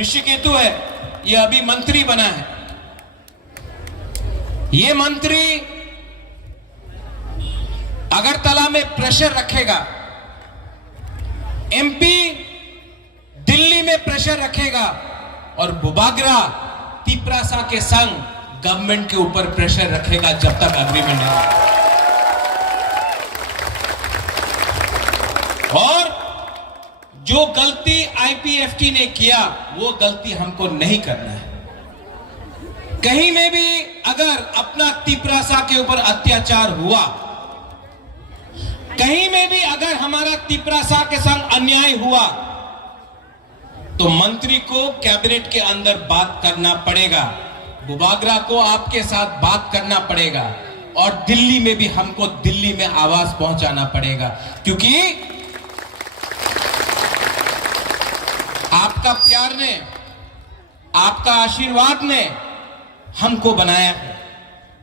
ऋषिकेतु है, ये अभी मंत्री बना है। ये मंत्री अगरतला में प्रेशर रखेगा, एमपी दिल्ली में प्रेशर रखेगा और बुबागरा तिपरासा के संग गवर्नमेंट के ऊपर प्रेशर रखेगा जब तक अग्रीमेंट नहीं। और जो गलती आईपीएफटी ने किया वो गलती हमको नहीं करना है। कहीं में भी अगर अपना तिपरासा के ऊपर अत्याचार हुआ, कहीं में भी अगर हमारा तिपरासा के संग अन्याय हुआ, तो मंत्री को कैबिनेट के अंदर बात करना पड़ेगा, बुबागरा को आपके साथ बात करना पड़ेगा और दिल्ली में भी हमको दिल्ली में आवाज पहुंचाना पड़ेगा, क्योंकि आपका प्यार ने, आपका आशीर्वाद ने हमको बनाया है।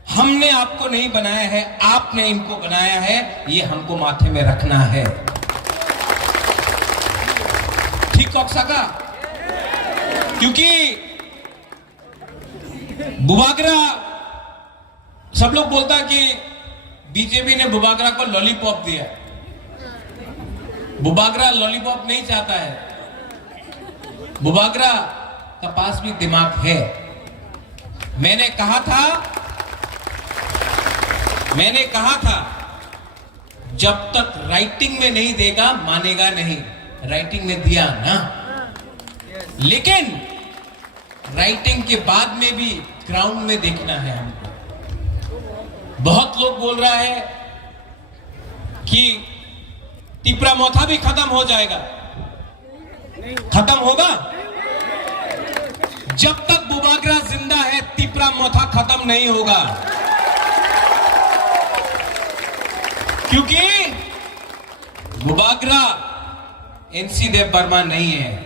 हमने आपको नहीं बनाया है, आपने इनको बनाया है, ये हमको माथे में रखना है। ठीक कौकसाका, क्योंकि बुबागरा, सब लोग बोलता कि बीजेपी ने बुबागरा को लॉलीपॉप दिया। बुबागरा लॉलीपॉप नहीं चाहता है। बुबागरा का पास भी दिमाग है। मैंने कहा था जब तक राइटिंग में नहीं देगा मानेगा नहीं। राइटिंग में दिया ना, लेकिन राइटिंग के बाद में भी ग्राउंड में देखना है हमको। बहुत लोग बोल रहा है कि तिपरा मोथा भी खत्म हो जाएगा। खत्म होगा? जब तक बुबागरा जिंदा है तिपरा मोथा खत्म नहीं होगा, क्योंकि बुबागरा एनसी देव बर्मा नहीं है।